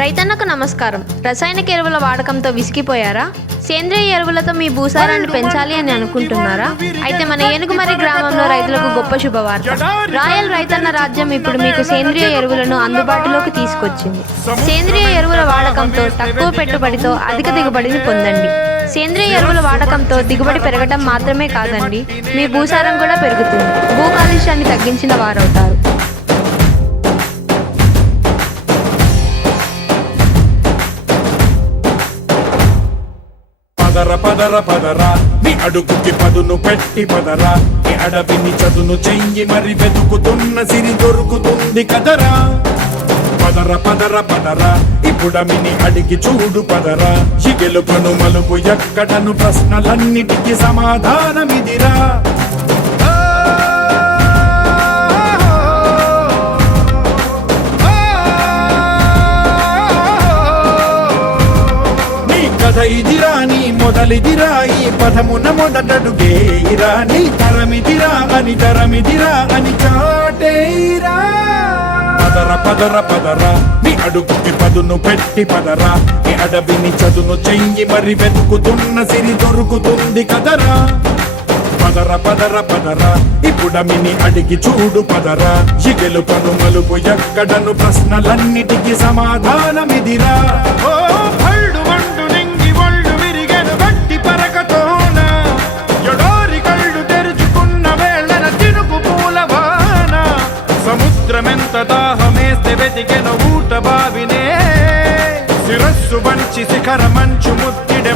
రైతన్నకు నమస్కారం. రసాయనిక ఎరువుల వాడకంతో విసిగిపోయారా? సేంద్రియ ఎరువులతో మీ భూసారాన్ని పెంచాలి అని అనుకుంటున్నారా? అయితే మన ఏనుగుమరి గ్రామంలో రైతులకు గొప్ప శుభవార్త. రాయల్ రైతన్న రాజ్యం ఇప్పుడు మీకు సేంద్రియ ఎరువులను అందుబాటులోకి తీసుకొచ్చింది. సేంద్రియ ఎరువుల వాడకంతో తక్కువ పెట్టుబడితో అధిక దిగుబడిని పొందండి. సేంద్రియ ఎరువుల వాడకంతో దిగుబడి పెరగటం మాత్రమే కాదండి, మీ భూసారం కూడా పెరుగుతుంది. భూ కాలుష్యాన్ని తగ్గించిన వారవుతారు. పదర పదర పదరా నీ అడుగుకి పదును పెట్టి పదరా నీ అడవిని చదును చెయ్యి మరి వెతుకుతున్న సిరి దొరుకుతుంది కదరా. పదర పదర పదరా ఇప్పుడమిని అడిగి చూడు పదరా. ఈ గెలుపను మలుపు ఎక్కడను ప్రశ్నలన్నిటికీ సమాధానమిదిరా. ఇదిరా నీ మొదలిదిరా, ఈ పదమున మొదటడుగేయిరా. నీ తరమిదిరా అని తరమిదిరా అని చాటేరా. పదర పదర పదరా నీ అడుగుకి పదును పెట్టి పదరా. నీ అడవిని చదును చెయ్యి మరి వెతుకుతున్న సిరి దొరుకుతుంది కదరా. పదర పదర పదరా ఇప్పుడమిని అడిగి చూడు పదరా. ఈ గెలుపను మలుపు ఎక్కడను ప్రశ్నలన్నిటికీ సమాధానమిదిరా. ఓ భళ్ళు వండు నింగి ఒళ్ళు విరిగెను గట్టి పరకతోన, ఎడోరి కళ్ళు తెరుచుకున్న వేళన తినుకు పూలవాన. సముద్రమెంత దాహమేస్తే వెతికెను ఊట బావినే, శిరస్సు వంచి శిఖర మంచు ముత్తిడె